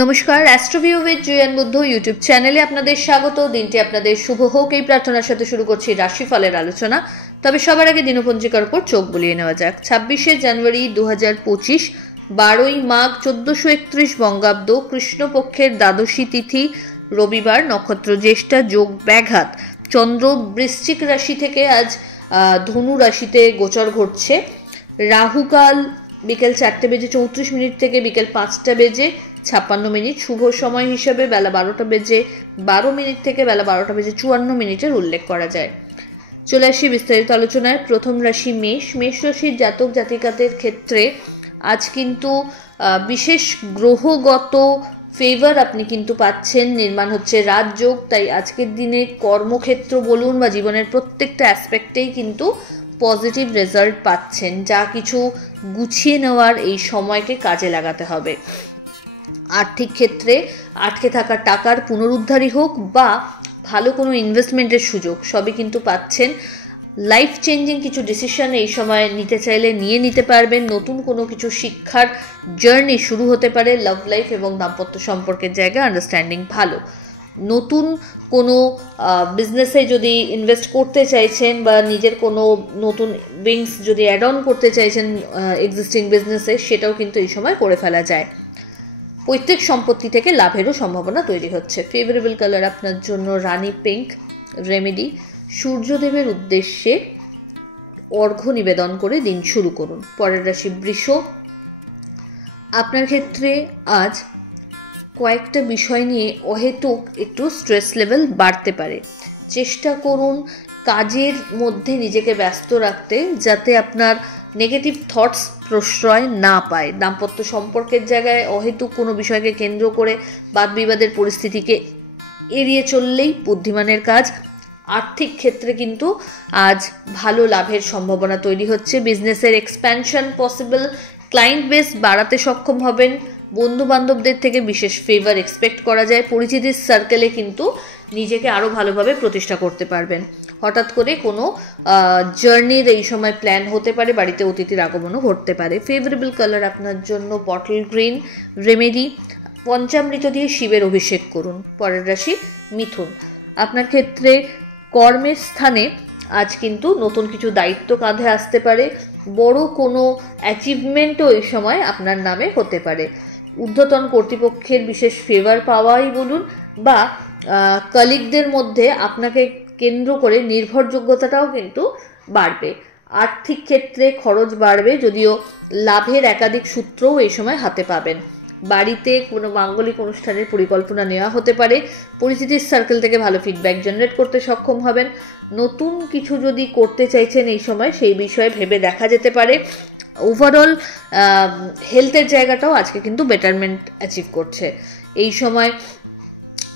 নমস্কার, অ্যাস্ট্রোভিউ with জুয়েন Buddha YouTube চ্যানেলে আপনাদের স্বাগত। দিনটি আপনাদের শুভ হোক এই প্রার্থনার সাথে শুরু করছি রাশিফলের আলোচনা। তবে সবার আগে দিনপঞ্জিকার উপর চোখ বুলিয়ে নেওয়া যাক। 26শে জানুয়ারি 2025, 12ই মাঘ 1431 বঙ্গাব্দ, কৃষ্ণপক্ষের দ্বাদশী তিথি, রবিবার, নক্ষত্র জ্যেষ্ঠা, যোগ ব্যাঘাত। চন্দ্র বৃশ্চিক রাশি থেকে আজ ধনু রাশিতে গোচর ঘটছে। রাহুকাল বিকেল 4:34 থেকে বিকেল 5:56। শুভ সময় হিসেবে বেলা 12:12 থেকে বেলা 12:54 উল্লেখ করা যায়। চলে আসি বিস্তারিত আলোচনায়। প্রথম রাশি মেষ। মেষ রাশির জাতক জাতিকাদের ক্ষেত্রে আজ কিন্তু বিশেষ গ্রহগত ফেভার আপনি কিন্তু পাচ্ছেন। নির্মাণ হচ্ছে রাজযোগ। তাই আজকের দিনে কর্মক্ষেত্র বলুন বা জীবনের প্রত্যেকটা অ্যাসপেক্টেই কিন্তু পজিটিভ রেজাল্ট পাচ্ছেন। যা কিছু গুছিয়ে নেওয়ার এই সময়কে কাজে লাগাতে হবে। আর্থিক ক্ষেত্রে আটকে থাকা টাকার পুনরুদ্ধারই হোক বা ভালো কোনো ইনভেস্টমেন্টের সুযোগ, সবই কিন্তু পাচ্ছেন। লাইফ চেঞ্জিং কিছু ডিসিশন এই সময় নিতে চাইলে নিতে পারবেন। নতুন কোনো কিছু শিক্ষার জার্নি শুরু হতে পারে। লাভ লাইফ এবং দাম্পত্য সম্পর্কের জায়গায় আন্ডারস্ট্যান্ডিং ভালো। নতুন কোনো বিজনেসে যদি ইনভেস্ট করতে চাইছেন বা নিজের কোনো নতুন উইংস যদি অ্যাড অন করতে চাইছেন এক্সিস্টিং বিজনেসে, সেটাও কিন্তু এই সময় করে ফেলা যায়। পৈতৃক সম্পত্তি থেকে লাভেরও সম্ভাবনা তৈরি হচ্ছে। ফেভারেবল কালার আপনার জন্য রানী পিঙ্ক। রেমেডি, সূর্যদেবের উদ্দেশ্যে অর্ঘ্য নিবেদন করে দিন শুরু করুন। পরের রাশি বৃষ। আপনার ক্ষেত্রে আজ কয়েকটা বিষয় নিয়ে অহেতুক একটু স্ট্রেস লেভেল বাড়তে পারে। চেষ্টা করুন কাজের মধ্যে নিজেকে ব্যস্ত রাখতে, যাতে আপনার নেগেটিভ থটস প্রশ্রয় না পায়। দাম্পত্য সম্পর্কের জায়গায় অহেতুক কোনো বিষয়কে কেন্দ্র করে বাদবিবাদের পরিস্থিতিকে এড়িয়ে চললেই বুদ্ধিমানের কাজ। আর্থিক ক্ষেত্রে কিন্তু আজ ভালো লাভের সম্ভাবনা তৈরি হচ্ছে। বিজনেসের এক্সপ্যানশন পসিবল। ক্লায়েন্ট বেস বাড়াতে সক্ষম হবেন। বন্ধু বান্ধবদের থেকে বিশেষ ফেভার এক্সপেক্ট করা যায়। পরিচিতির সার্কেলে কিন্তু নিজেকে আরও ভালোভাবে প্রতিষ্ঠা করতে পারবেন। হঠাৎ করে কোনো জার্নির এই সময় প্ল্যান হতে পারে। বাড়িতে অতিথির আগমনও ঘটতে পারে। ফেভারেবল কালার আপনার জন্য বটল গ্রিন। রেমেডি, পঞ্চামৃত দিয়ে শিবের অভিষেক করুন। পরের রাশি মিথুন। আপনার ক্ষেত্রে কর্মের স্থানে আজ কিন্তু নতুন কিছু দায়িত্ব কাঁধে আসতে পারে। বড় কোনো অ্যাচিভমেন্টও এই সময় আপনার নামে হতে পারে। ঊর্ধ্বতন কর্তৃপক্ষের বিশেষ ফেভার পাওয়াই বলুন বা কলিগদের মধ্যে আপনাকে কেন্দ্র করে নির্ভরযোগ্যতাটাও কিন্তু বাড়বে। আর্থিক ক্ষেত্রে খরচ বাড়বে, যদিও লাভের একাধিক সূত্রও এই সময় হাতে পাবেন। বাড়িতে কোনো মাঙ্গলিক অনুষ্ঠানের পরিকল্পনা নেওয়া হতে পারে। পরিচিতির সার্কেল থেকে ভালো ফিডব্যাক জেনারেট করতে সক্ষম হবেন। নতুন কিছু যদি করতে চাইছেন এই সময়, সেই বিষয়ে ভেবে দেখা যেতে পারে। ওভারঅল হেলথের জায়গাটাও আজকে কিন্তু বেটারমেন্ট অ্যাচিভ করছে। এই সময়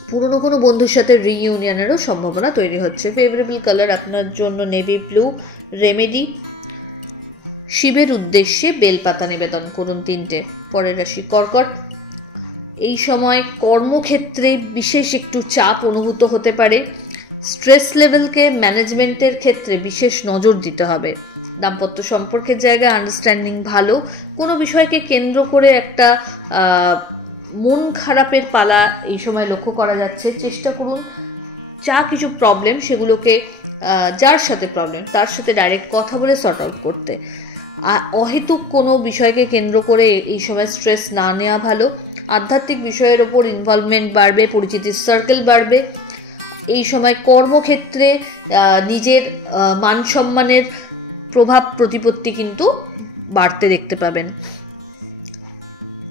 পুরনো কোনো বন্ধুর সাথে রিইউনিয়নেরও সম্ভাবনা তৈরি হচ্ছে। ফেভারেবল কালার আপনার জন্য নেভি ব্লু। রেমেডি, শিবের উদ্দেশ্যে বেলপাতা নিবেদন করুন 3টে। পরের রাশি কর্কট। এই সময় কর্মক্ষেত্রে বিশেষ একটু চাপ অনুভূত হতে পারে। স্ট্রেস লেভেলকে ম্যানেজমেন্টের ক্ষেত্রে বিশেষ নজর দিতে হবে। দাম্পত্য সম্পর্কের জায়গায় আন্ডারস্ট্যান্ডিং ভালো। কোনো বিষয়কে কেন্দ্র করে একটা মন খারাপের পালা এই সময় লক্ষ্য করা যাচ্ছে। চেষ্টা করুন যা কিছু প্রবলেম সেগুলোকে যার সাথে প্রবলেম তার সাথে ডাইরেক্ট কথা বলে সর্ট আউট করতে। অহেতুক কোনো বিষয়কে কেন্দ্র করে এই সময় স্ট্রেস না নেওয়া ভালো। আধ্যাত্মিক বিষয়ের ওপর ইনভলভমেন্ট বাড়বে। পরিচিতির সার্কেল বাড়বে। এই সময় কর্মক্ষেত্রে নিজের মান সম্মানের প্রভাব প্রতিপত্তি কিন্তু বাড়তে দেখতে পাবেন।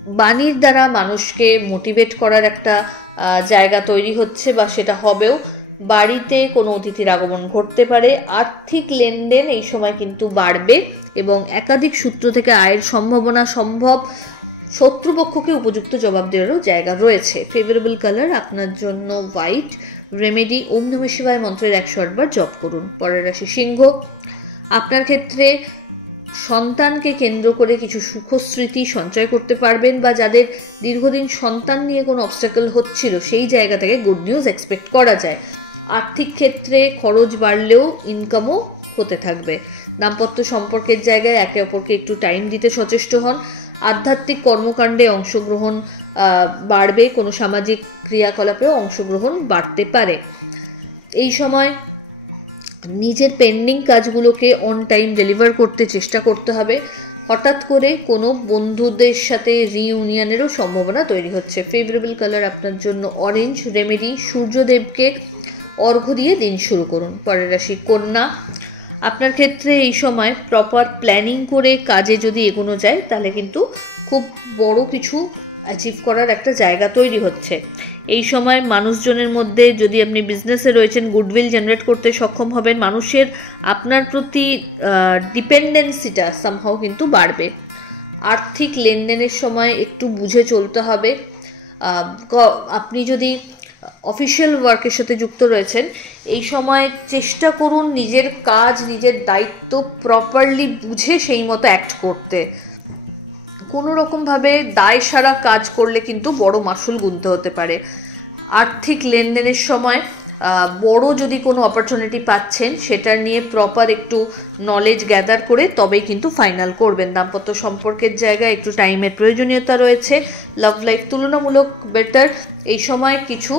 বাণীর দ্বারা মানুষকে মোটিভেট করার একটা জায়গা তৈরি হচ্ছে বা সেটা হবেও। বাড়িতে কোনো অতিথির আগমন ঘটতে পারে। আর্থিক লেনদেন এই সময় কিন্তু বাড়বে এবং একাধিক সূত্র থেকে আয়ের সম্ভাবনা সম্ভব। শত্রুপক্ষকে উপযুক্ত জবাব দেওয়ারও জায়গা রয়েছে। ফেভারেবল কালার আপনার জন্য হোয়াইট। রেমেডি, ওম নমঃ শিবায় মন্ত্রের 108 বার জপ করুন। পরের রাশি সিংহ। আপনার ক্ষেত্রে সন্তানকে কেন্দ্র করে কিছু সুখস্মৃতি সঞ্চয় করতে পারবেন বা যাদের দীর্ঘদিন সন্তান নিয়ে কোনো অবস্ট্যাকল হচ্ছিল, সেই জায়গা থেকে গুড নিউজ এক্সপেক্ট করা যায়। আর্থিক ক্ষেত্রে খরচ বাড়লেও ইনকামও হতে থাকবে। দাম্পত্য সম্পর্কের জায়গায় একে অপরকে একটু টাইম দিতে সচেষ্ট হন। আধ্যাত্মিক কর্মকাণ্ডে অংশগ্রহণ বাড়বে, কোনো সামাজিক ক্রিয়াকলাপেও অংশগ্রহণ বাড়তে পারে। এই সময় নিজের পেন্ডিং কাজগুলোকে অন টাইম ডেলিভার করতে চেষ্টা করতে হবে। হঠাৎ করে কোনো বন্ধুদের সাথে রিইউনিয়নেরও সম্ভাবনা তৈরি হচ্ছে। ফেভারেবল কালার আপনার জন্য অরেঞ্জ। রেমেডি সূর্যদেবকে অর্ঘ্য দিয়ে দিন শুরু করুন। পরের রাশি কন্যা। আপনার ক্ষেত্রে এই সময় প্রপার প্ল্যানিং করে কাজে যদি এগোনো যায় তাহলে কিন্তু খুব বড় কিছু অ্যাচিভ করার একটা জায়গা তৈরি হচ্ছে। এই সময় মানুষজনের মধ্যে যদি আপনি বিজনেসে রয়েছেন গুডউইল জেনারেট করতে সক্ষম হবেন। মানুষের আপনার প্রতি ডিপেন্ডেন্সিটা সামহাও কিন্তু বাড়বে। আর্থিক লেনদেনের সময় একটু বুঝে চলতে হবে। আপনি যদি অফিসিয়াল ওয়ার্কের সাথে যুক্ত রয়েছেন এই সময় চেষ্টা করুন নিজের কাজ নিজের দায়িত্ব প্রপারলি বুঝে সেই মতো অ্যাক্ট করতে। কোনো রকমভাবে দায় সারা কাজ করলে কিন্তু বড় মাসুল গুনতে হতে পারে। আর্থিক লেনদেনের সময় বড় যদি কোনো অপরচুনিটি পাচ্ছেন সেটা নিয়ে প্রপার একটু নলেজ গ্যাদার করে তবেই কিন্তু ফাইনাল করবেন। দাম্পত্য সম্পর্কের জায়গায় একটু টাইমের প্রয়োজনীয়তা রয়েছে। লাভ লাইফ তুলনামূলক বেটার। এই সময় কিছু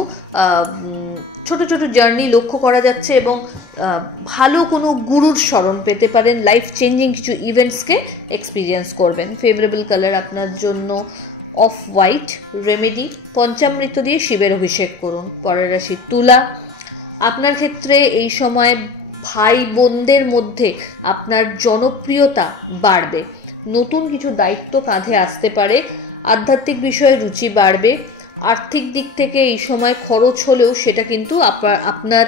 ছোট ছোট জার্নি লক্ষ্য করা যাচ্ছে এবং ভালো কোনো গুরুর স্মরণ পেতে পারেন। লাইফ চেঞ্জিং কিছু ইভেন্টসকে এক্সপিরিয়েন্স করবেন। ফেভারেবল কালার আপনার জন্য অফ হোয়াইট। রেমেডি পঞ্চামৃত দিয়ে শিবের অভিষেক করুন। পরের রাশি তুলা। আপনার ক্ষেত্রে এই সময় ভাই বোনদের মধ্যে আপনার জনপ্রিয়তা বাড়বে। নতুন কিছু দায়িত্ব কাঁধে আসতে পারে। আধ্যাত্মিক বিষয়ে রুচি বাড়বে। আর্থিক দিক থেকে এই সময় খরচ হলেও সেটা কিন্তু আপনার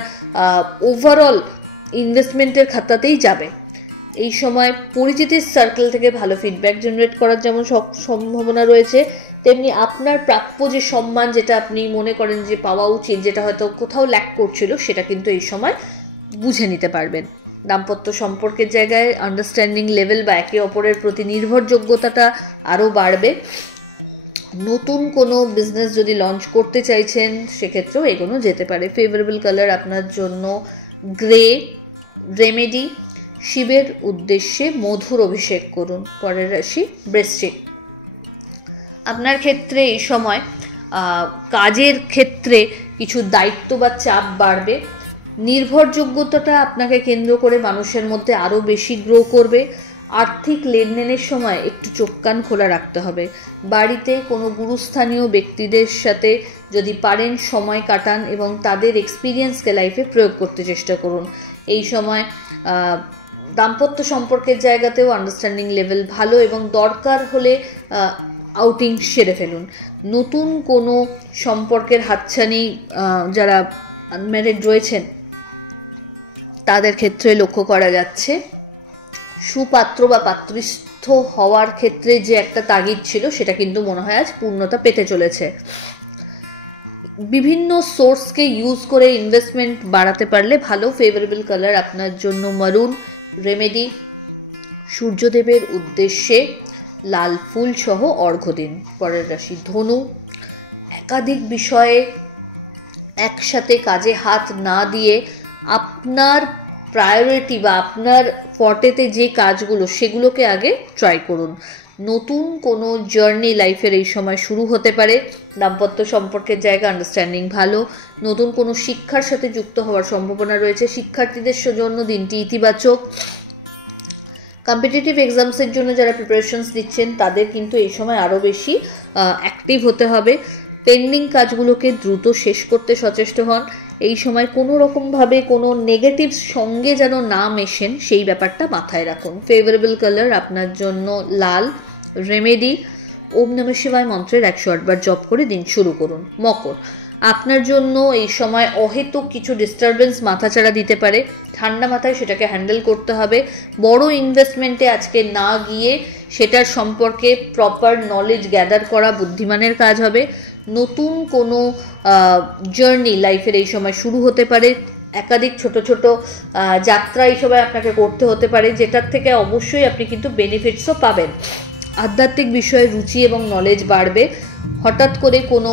ওভারঅল ইনভেস্টমেন্টের খাতাতেই যাবে। এই সময় পরিচিতির সার্কেল থেকে ভালো ফিডব্যাক জেনারেট করার যেমন সম্ভাবনা রয়েছে তেমনি আপনার প্রাপ্য যে সম্মান যেটা আপনি মনে করেন যে পাওয়া উচিত যেটা হয়তো কোথাও ল্যাক করছিল সেটা কিন্তু এই সময় বুঝে নিতে পারবেন। দাম্পত্য সম্পর্কের জায়গায় আন্ডারস্ট্যান্ডিং লেভেল বা একে অপরের প্রতি নির্ভরযোগ্যতাটা আরও বাড়বে। নতুন কোনো বিজনেস যদি লঞ্চ করতে চাইছেন সেক্ষেত্রেও এগোনো যেতে পারে। ফেভারেবল কালার আপনার জন্য গ্রে। রেমেডি শিবের উদ্দেশ্যে মধুর অভিষেক করুন। পরের রাশি বৃশ্চিক। আপনার ক্ষেত্রে এই সময় কাজের ক্ষেত্রে কিছু দায়িত্ব বা চাপ বাড়বে। নির্ভরযোগ্যতাটা আপনাকে কেন্দ্র করে মানুষের মধ্যে আরও বেশি গ্রো করবে। আর্থিক লেনদেনের সময় একটু চোখ কান খোলা রাখতে হবে। বাড়িতে কোনো গুরুস্থানীয় ব্যক্তিদের সাথে যদি পারেন সময় কাটান এবং তাদের এক্সপিরিয়েন্সকে লাইফে প্রয়োগ করতে চেষ্টা করুন। এই সময় দাম্পত্য সম্পর্কের জায়গাতেও আন্ডারস্ট্যান্ডিং লেভেল ভালো এবং দরকার হলে আউটিং সেরে ফেলুন। নতুন কোনো সম্পর্কের হাতছানি যারা আনম্যারিড রয়েছেন তাদের ক্ষেত্রে লক্ষ্য করা যাচ্ছে। সুপাত্র বা পাত্রস্থ হওয়ার ক্ষেত্রে যে একটা তাগিদ ছিল সেটা কিন্তু মনে হয় আজ পূর্ণতা পেতে চলেছে। বিভিন্ন সোর্সকে ইউজ করে ইনভেস্টমেন্ট বাড়াতে পারলে ভালো। ফেভারেবল কালার আপনার জন্য মারুন। রেমেডি সূর্যদেবের উদ্দেশ্যে লাল ফুল সহ অর্ঘ্য দিন। পরের রাশি ধনু। একাধিক বিষয়ে একসাথে কাজে হাত না দিয়ে আপনার প্রায়োরিটি বা আপনার ফর্টেতে যে কাজগুলো সেগুলোকে আগে ট্রাই করুন। নতুন কোনো জার্নি লাইফের এই সময় শুরু হতে পারে। দাম্পত্য সম্পর্কের জায়গা আন্ডারস্ট্যান্ডিং ভালো। নতুন কোনো শিক্ষার সাথে যুক্ত হওয়ার সম্ভাবনা রয়েছে। শিক্ষার্থীদের জন্য দিনটি ইতিবাচক। কম্পিটিটিভ এক্সামসের জন্য যারা প্রিপারেশনস দিচ্ছেন তাদের কিন্তু এই সময় আরও বেশি অ্যাক্টিভ হতে হবে। পেন্ডিং কাজগুলোকে দ্রুত শেষ করতে সচেষ্ট হন। এই সময় কোনো রকমভাবে কোনো নেগেটিভ সঙ্গে যেন না মেশেন সেই ব্যাপারটা মাথায় রাখুন। ফেভারেবল কালার আপনার জন্য লাল। রেমেডি ওম নমঃ শিবায় মন্ত্রের 108 বার জপ করে দিন শুরু করুন। মকর। আপনার জন্য এই সময় অহেতুক কিছু ডিস্টারবেন্স মাথাচাড়া দিতে পারে। ঠান্ডা মাথায় সেটাকে হ্যান্ডেল করতে হবে। বড় ইনভেস্টমেন্টে আজকে না গিয়ে সেটার সম্পর্কে প্রপার নলেজ গ্যাদার করা বুদ্ধিমানের কাজ হবে। নতুন কোনো জার্নি লাইফের এই সময় শুরু হতে পারে। একাধিক ছোট ছোট যাত্রা এই সময় আপনাকে করতে হতে পারে যেটার থেকে অবশ্যই আপনি কিন্তু বেনিফিটসও পাবেন। আধ্যাত্মিক বিষয়ে রুচি এবং নলেজ বাড়বে। হঠাৎ করে কোনো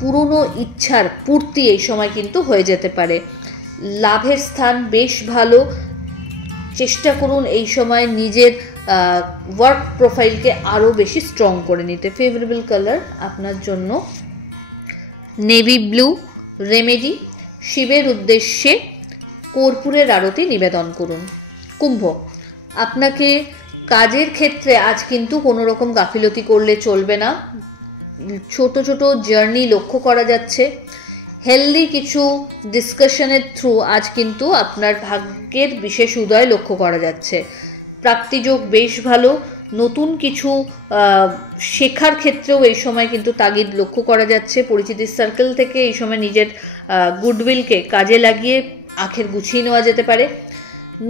পুরনো ইচ্ছার পূর্তি এই সময় কিন্তু হয়ে যেতে পারে। লাভের স্থান বেশ ভালো। চেষ্টা করুন এই সময় নিজের ওয়ার্ক প্রোফাইলকে আরও বেশি স্ট্রং করে নিতে। ফেভারেবল কালার আপনার জন্য নেভি ব্লু। রেমেডি, শিবের উদ্দেশ্যে কর্পূরের আরতি নিবেদন করুন। কুম্ভ, আপনাকে কাজের ক্ষেত্রে আজ কিন্তু কোনো রকম গাফিলতি করলে চলবে না। ছোট ছোট জার্নি লক্ষ্য করা যাচ্ছে। হেলদি কিছু ডিসকাশনের থ্রু আজ কিন্তু আপনার ভাগ্যের বিশেষ উদয় লক্ষ্য করা যাচ্ছে। প্রাপ্তিযোগ বেশ ভালো। নতুন কিছু শেখার ক্ষেত্রেও এই সময় কিন্তু তাগিদ লক্ষ্য করা যাচ্ছে। পরিচিতির সার্কেল থেকে এই সময় নিজের গুডউইলকে কাজে লাগিয়ে আখের গুছিয়ে নেওয়া যেতে পারে।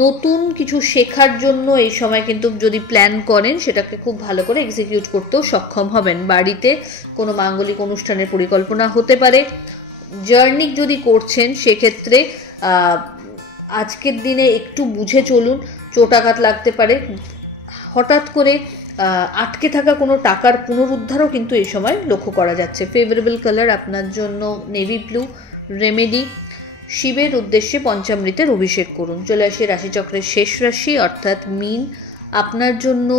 নতুন কিছু শেখার জন্য এই সময় কিন্তু যদি প্ল্যান করেন সেটাকে খুব ভালো করে এক্সিকিউট করতেও সক্ষম হবেন। বাড়িতে কোনো মাঙ্গলিক অনুষ্ঠানের পরিকল্পনা হতে পারে। জার্নি যদি করছেন সেক্ষেত্রে আজকের দিনে একটু বুঝে চলুন, চোটাঘাত লাগতে পারে। হঠাৎ করে আটকে থাকা কোনো টাকার পুনরুদ্ধারও কিন্তু এই সময় লক্ষ্য করা যাচ্ছে। ফেভারেবল কালার আপনার জন্য নেভি ব্লু। রেমেডি, শিবের উদ্দেশ্যে পঞ্চামৃতের অভিষেক করুন। চলে আসি রাশিচক্রের শেষ রাশি অর্থাৎ মীন। আপনার জন্য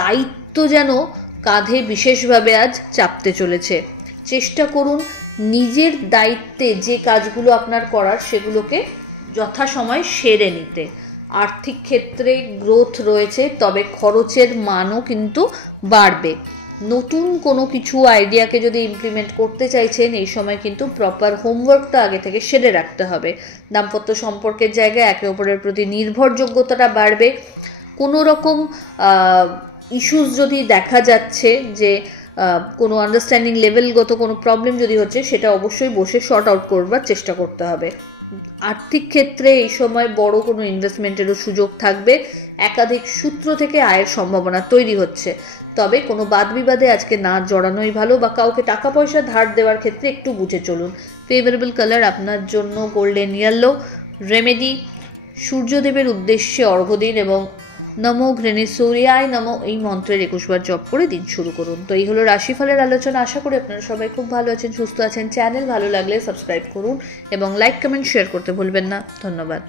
দায়িত্ব যেন কাঁধে বিশেষভাবে আজ চাপতে চলেছে। চেষ্টা করুন নিজের দায়িত্বে যে কাজগুলো আপনার করার সেগুলোকে যথাসময় সেরে নিতে। আর্থিক ক্ষেত্রে গ্রোথ রয়েছে, তবে খরচের মানও কিন্তু বাড়বে। নতুন কোনো কিছু আইডিয়াকে যদি ইমপ্লিমেন্ট করতে চাইছেন এই সময় কিন্তু প্রপার হোমওয়ার্কটা আগে থেকে সেরে রাখতে হবে। দাম্পত্য সম্পর্কের জায়গায় একে অপরের প্রতি নির্ভরযোগ্যতাটা বাড়বে। কোনো রকম ইস্যুস যদি দেখা যাচ্ছে যে কোনো আন্ডারস্ট্যান্ডিং লেভেলগত কোনো প্রবলেম যদি হচ্ছে সেটা অবশ্যই বসে শর্ট আউট করবার চেষ্টা করতে হবে। আর্থিক ক্ষেত্রে এই সময় বড় কোনো ইনভেস্টমেন্টেরও সুযোগ থাকবে। একাধিক সূত্র থেকে আয়ের সম্ভাবনা তৈরি হচ্ছে, তবে কোনো বাদ বিবাদে আজকে না জড়ানোই ভালো, বা কাউকে টাকা পয়সা ধার দেওয়ার ক্ষেত্রে একটু বুঝে চলুন। ফেভারেবল কালার আপনার জন্য গোল্ডেন ইয়েলো। রেমেডি, সূর্যদেবের উদ্দেশ্যে অর্ঘ্য দিন এবং নমো ঘৃণী সূর্যায় নমো এই মন্ত্রের 21 বার জপ করে দিন শুরু করুন। তো এই হলো রাশিফলের আলোচনা। আশা করি আপনারা সবাই খুব ভালো আছেন, সুস্থ আছেন। চ্যানেল ভালো লাগলে সাবস্ক্রাইব করুন এবং লাইক কমেন্ট শেয়ার করতে ভুলবেন না। ধন্যবাদ।